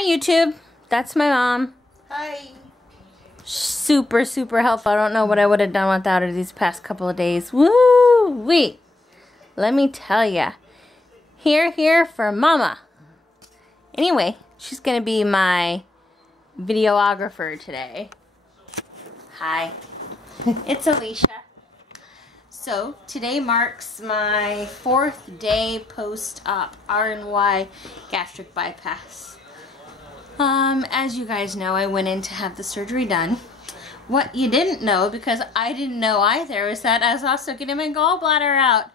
Hi YouTube, that's my mom. Hi. Super helpful. I don't know what I would have done without her these past couple of days. Woo wee! Let me tell ya. Here for mama. Anyway, she's gonna be my videographer today. Hi. It's Alicia. So today marks my 4th day post-op RNY gastric bypass. As you guys know, I went in to have the surgery done. What you didn't know, because I didn't know either, is that I was also getting my gallbladder out.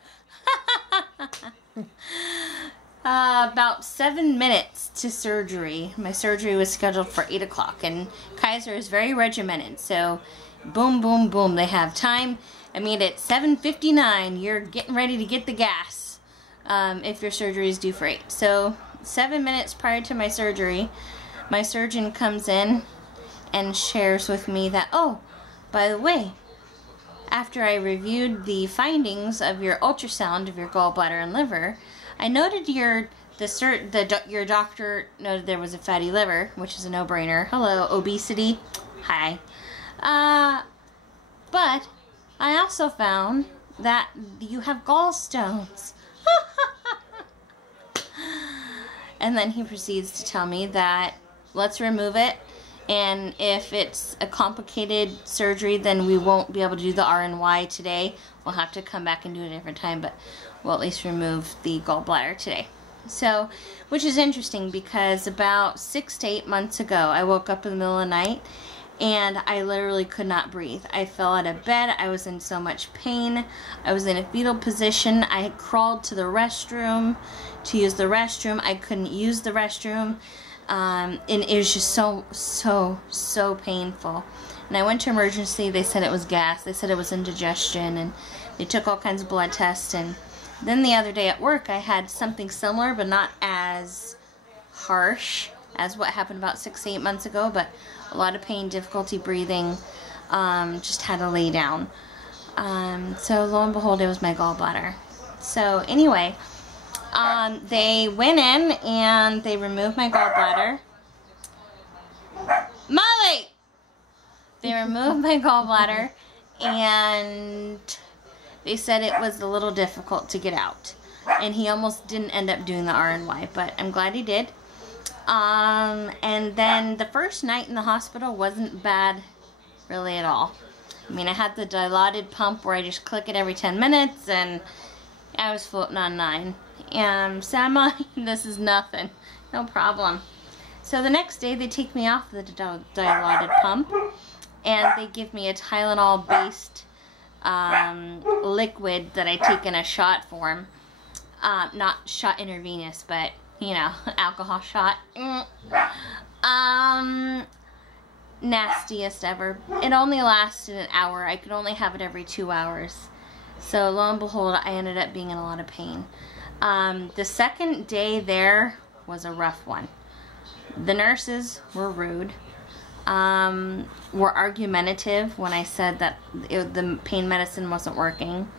About 7 minutes to surgery. My surgery was scheduled for 8 o'clock, and Kaiser is very regimented, so boom, boom, boom. They have time. I mean, at 7:59, you're getting ready to get the gas if your surgery is due for 8. So 7 minutes prior to my surgery, my surgeon comes in and shares with me that, oh, by the way, after I reviewed the findings of your ultrasound of your gallbladder and liver, I noted your doctor noted there was a fatty liver, which is a no-brainer. Hello, obesity. Hi. But I also found that you have gallstones. And then he proceeds to tell me that let's remove it, and if it's a complicated surgery, then we won't be able to do the RNY today. We'll have to come back and do it a different time, but we'll at least remove the gallbladder today. So, which is interesting because about 6 to 8 months ago, I woke up in the middle of the night and I literally could not breathe. I fell out of bed. I was in so much pain. I was in a fetal position. I had crawled to the restroom to use the restroom. I couldn't use the restroom. And it was just so painful. And I went to emergency. They said it was gas. They said it was indigestion, and they took all kinds of blood tests. And then the other day at work, I had something similar, but not as harsh as what happened about 6 to 8 months ago, but a lot of pain, difficulty breathing, just had to lay down. So lo and behold, it was my gallbladder. So anyway, they went in and they removed my gallbladder. Molly! They removed my gallbladder and they said it was a little difficult to get out. And he almost didn't end up doing the RNY, but I'm glad he did. And then the first night in the hospital wasn't bad really at all. I mean, I had the dilated pump where I just click it every 10 minutes and I was floating on 9. And Sama, this is nothing. No problem. So the next day they take me off the dilated pump and they give me a Tylenol based liquid that I take in a shot form. Not shot intravenous, but you know, alcohol shot. Nastiest ever. It only lasted an hour. I could only have it every 2 hours. So lo and behold, I ended up being in a lot of pain. The second day there was a rough one. The nurses were rude. Were argumentative when I said that the pain medicine wasn't working.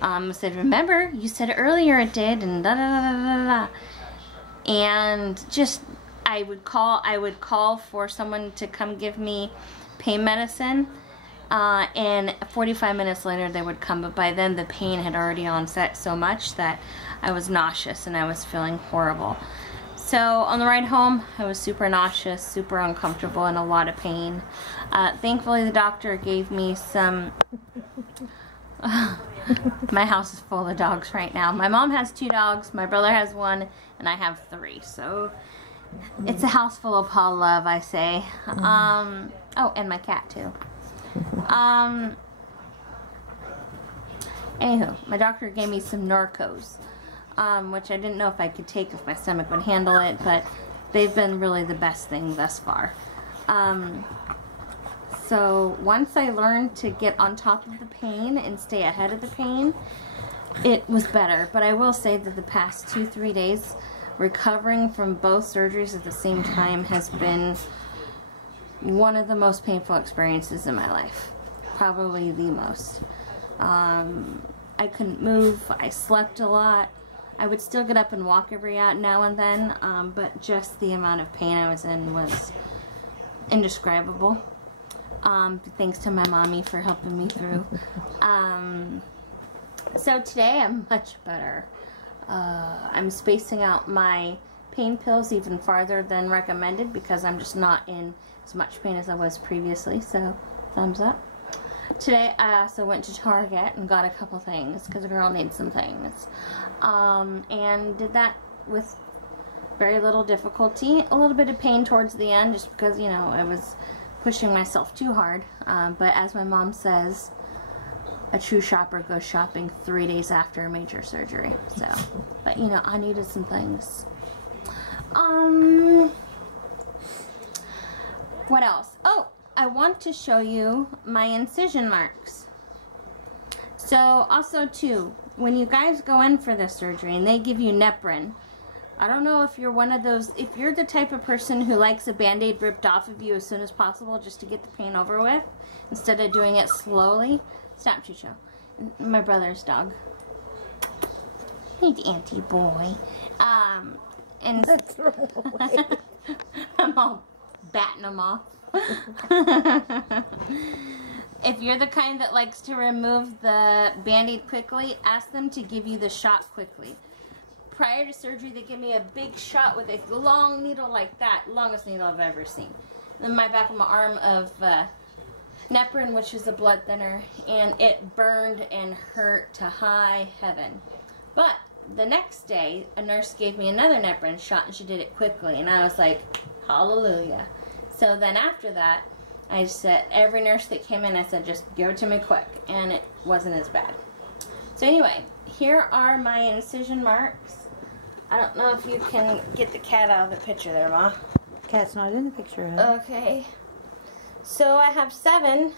Said, remember, you said earlier it did, and da da da da da. And just, I would call for someone to come give me pain medicine, and 45 minutes later they would come, but by then the pain had already onset so much that I was nauseous and I was feeling horrible. So on the ride home, I was super nauseous, super uncomfortable, and a lot of pain. Thankfully the doctor gave me some... My house is full of dogs right now. My mom has 2 dogs, my brother has 1, and I have 3. So it's a house full of paw love, I say. Oh, and my cat too. Anywho, my doctor gave me some Norcos, which I didn't know if I could take, if my stomach would handle it, but they've been really the best thing thus far. So once I learned to get on top of the pain and stay ahead of the pain, it was better. But I will say that the past 2-3 days, recovering from both surgeries at the same time has been one of the most painful experiences in my life. Probably the most. I couldn't move. I slept a lot. I would still get up and walk every now and then, but just the amount of pain I was in was indescribable. Thanks to my mommy for helping me through. So today I'm much better. I'm spacing out my pain pills even farther than recommended because I'm just not in as much pain as I was previously, so thumbs up. Today I also went to Target and got a couple things because the girl needs some things, and did that with very little difficulty. A little bit of pain towards the end just because, you know, I was pushing myself too hard, but as my mom says, a true shopper goes shopping 3 days after a major surgery. So, but you know, I needed some things. What else? Oh, I want to show you my incision marks. So also too, when you guys go in for this surgery and they give you Neprin, I don't know if you're one of those, if you're the type of person who likes a Band-Aid ripped off of you as soon as possible just to get the pain over with, instead of doing it slowly. Stop, Chucho. My brother's dog. He's auntie boy. And Let's throw away. I'm all batting them off. If you're the kind that likes to remove the Band-Aid quickly, ask them to give you the shot quickly. Prior to surgery, they give me a big shot with a long needle like that, longest needle I've ever seen. In my back of my arm of Neprin, which is a blood thinner, and it burned and hurt to high heaven. But the next day, a nurse gave me another Neprin shot, and she did it quickly, and I was like, hallelujah. So then after that, I said, every nurse that came in, I said, just give it to me quick, and it wasn't as bad. So anyway, here are my incision marks. I don't know if you can get the cat out of the picture there, Ma. Cat's not in the picture, huh? Okay. So I have 7.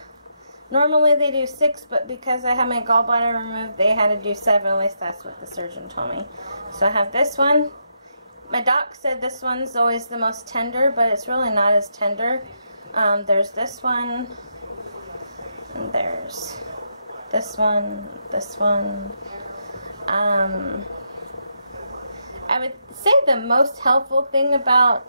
Normally they do 6, but because I had my gallbladder removed, they had to do 7. At least that's what the surgeon told me. So I have this one. My doc said this one's always the most tender, but it's really not as tender. There's this one, and there's this one, this one. I would say the most helpful thing about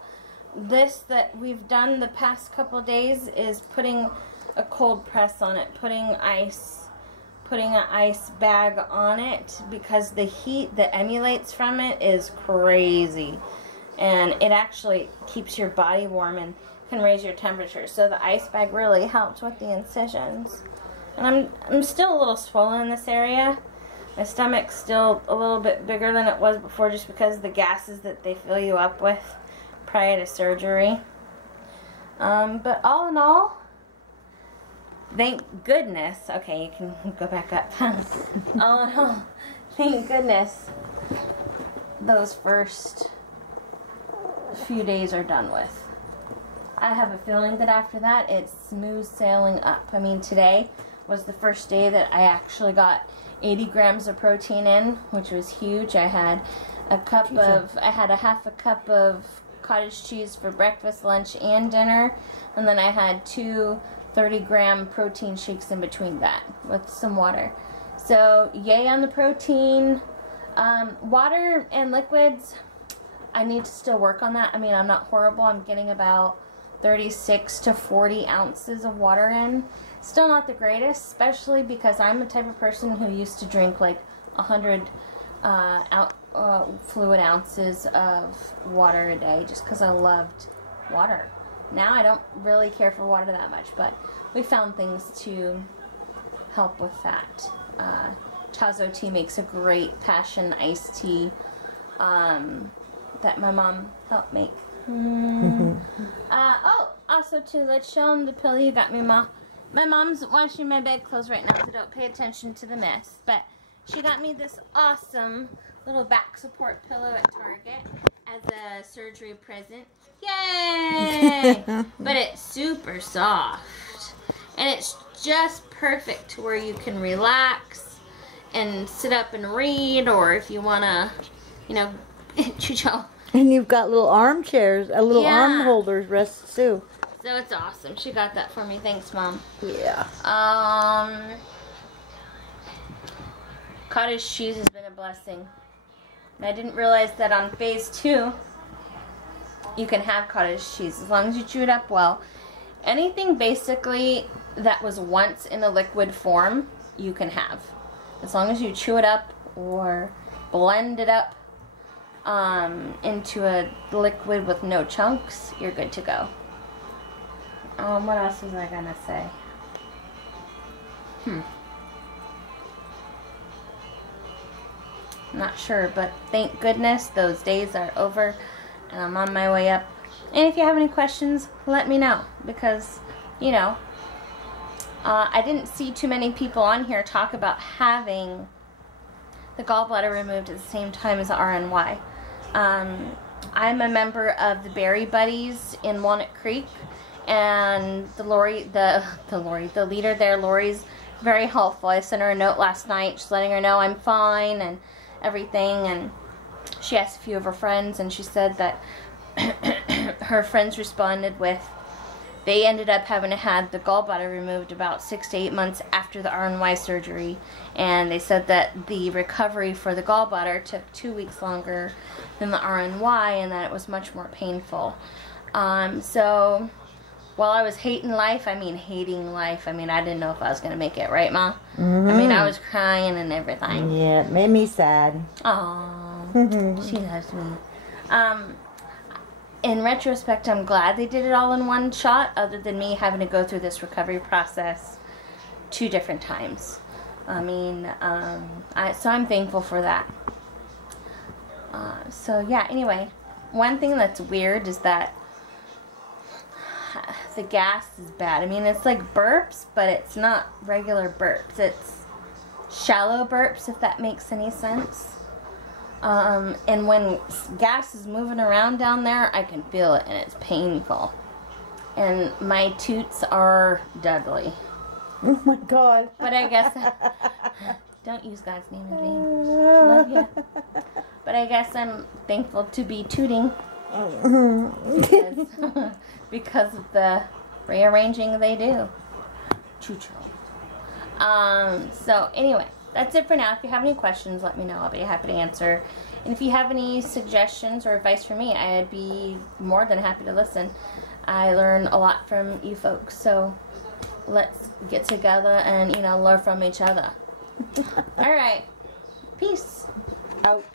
this that we've done the past couple days is putting a cold press on it, putting an ice bag on it, because the heat that emulates from it is crazy, and it actually keeps your body warm and can raise your temperature. So the ice bag really helped with the incisions. And I'm still a little swollen in this area. My stomach's still a little bit bigger than it was before, just because of the gases that they fill you up with prior to surgery. But all in all, thank goodness. Okay, you can go back up. All in all, thank goodness those first few days are done with. I have a feeling that after that, it's smooth sailing up. I mean, today was the first day that I actually got 80 grams of protein in, which was huge. I had a half a cup of cottage cheese for breakfast, lunch, and dinner, and then I had 2 30-gram protein shakes in between that with some water. So yay on the protein. Water and liquids, I need to still work on that. I mean, I'm not horrible. I'm getting about 36 to 40 ounces of water in. Still not the greatest, especially because I'm the type of person who used to drink like 100 fluid ounces of water a day just because I loved water. Now I don't really care for water that much, but we found things to help with that. Chazo tea makes a great passion iced tea that my mom helped make. Oh, also too, let's show them the pillow you got me, Ma. My mom's washing my bedclothes right now, so don't pay attention to the mess. But she got me this awesome little back support pillow at Target as a surgery present. Yay! But it's super soft. And it's just perfect to where you can relax and sit up and read, or if you want to, you know, Chucho. And you've got little armchairs, arm holders, rest too. So it's awesome. She got that for me. Thanks, Mom. Yeah. Cottage cheese has been a blessing. And I didn't realize that on phase 2, you can have cottage cheese as long as you chew it up well. Anything basically that was once in a liquid form, you can have. As long as you chew it up or blend it up into a liquid with no chunks, you're good to go. What else was I gonna say? Not sure, but thank goodness those days are over and I'm on my way up. And if you have any questions, let me know, because, you know, I didn't see too many people on here talk about having the gallbladder removed at the same time as the RNY. I'm a member of the Berry Buddies in Walnut Creek, and the leader there, Lori's very helpful. I sent her a note last night just letting her know I'm fine and everything, and she asked a few of her friends, and she said that her friends responded with, they ended up having to have the gallbladder removed about 6 to 8 months after the RNY surgery, and they said that the recovery for the gallbladder took 2 weeks longer than the RNY, and that it was much more painful. So while I was hating life, I mean I didn't know if I was going to make it, right, Ma? Mm-hmm. I mean, I was crying and everything. Yeah, it made me sad. Aww, she loves me. In retrospect, I'm glad they did it all in one shot, other than me having to go through this recovery process 2 different times. I mean, so I'm thankful for that. So yeah, anyway, one thing that's weird is that the gas is bad. I mean, it's like burps, but it's not regular burps. It's shallow burps, if that makes any sense. And when gas is moving around down there, I can feel it, and it's painful. And my toots are deadly. Oh my God. But I guess, don't use God's name in vain. Love you. But I guess I'm thankful to be tooting. Because of the rearranging they do. Choo-choo. So anyway, that's it for now. If you have any questions, let me know. I'll be happy to answer. And if you have any suggestions or advice for me, I'd be more than happy to listen. I learn a lot from you folks, so let's get together and, you know, learn from each other. All right. Peace. Out.